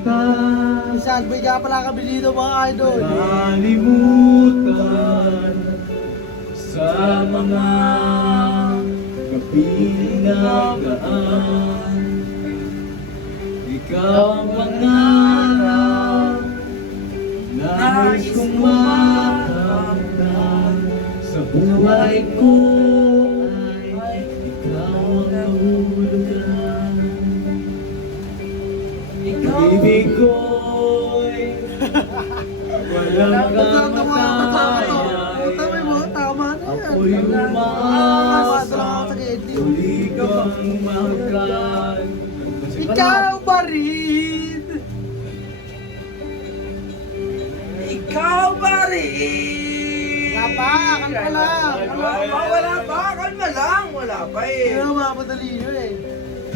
Sad boy ka pala kami dito mga idol. Kalimutan sa mga gabing nagaan. Ikaw ang pangarap, nais kong makamtan. Sa buhay ko ay ikaw ang kahulugan. Pag-ibig ko'y walang kamatayan. Tama mo, tama na yan. Ako'y umaasa, sa Eddie. muli kang mahal. Ikaw ba rin? Ikaw ba rin? Wala pa, kalma lang. Wala pa, kalma lang. Wala pa eh. Pero mamadali yun eh.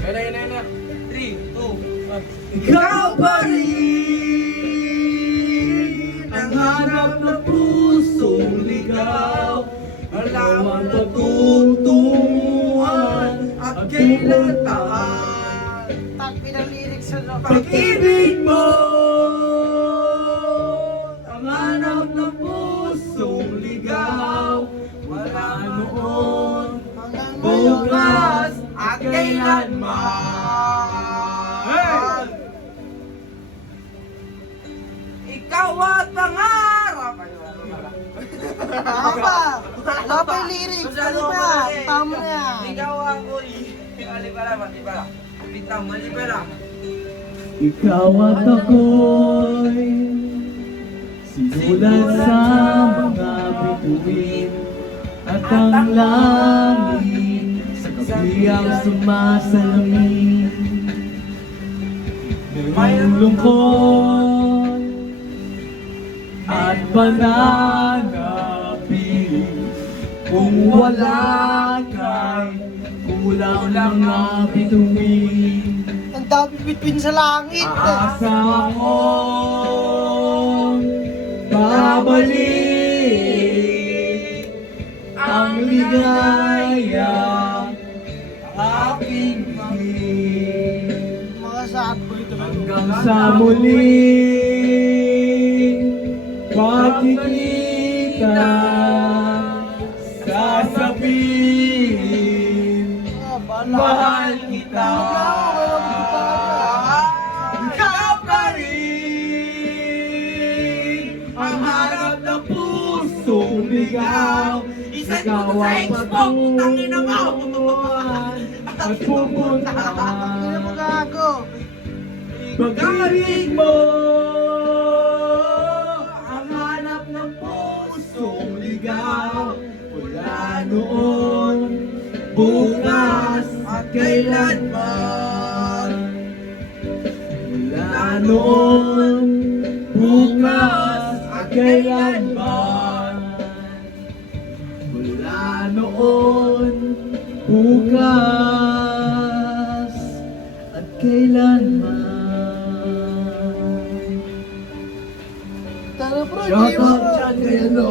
Yan na. 3, 2, 1. Ikaw ba rin ang hanap ng pusong ligaw? Ikaw ang pagtutunguhan at kailan tahan. Takpi ng lyrics yun. No? Pag-ibig mo ang hanap ng pusong ligaw. Wala noon, Hanggang bukas at kailanman. Ikaw at pangarap. Tama! Wala pa yung lyrics. Masyado Ano ba? madali. Tama na yan. Ikaw ako'y mali pala. Pitang mali pala. Ikaw at ako'y sinulat sa mga bituin. At ang langit sa kabihang sumasalamin. Mayroong lungkot at pananapin. Kung wala ka'y kulang mga bituin. Ang dami bitwin sa langit. Aasa akong babalik ang ligaya aking pangin. Mga sad boy ito. Hanggang sa muling pagkikita, sasabihin, mahal kita. Ikaw pa rin ang hanap ng pusong ligaw. Ikaw ang pagtutunguhan at pupunta. Hindi mo gago. Pag-ibig mo ang hanap ng pusong ligaw. Wala noon, bukas at kailanman. Wala noon, bukas at kailanman. Wala noon, bukas at kailanman. Tara bro, Shout enjoy mo. out dyan kayo, no?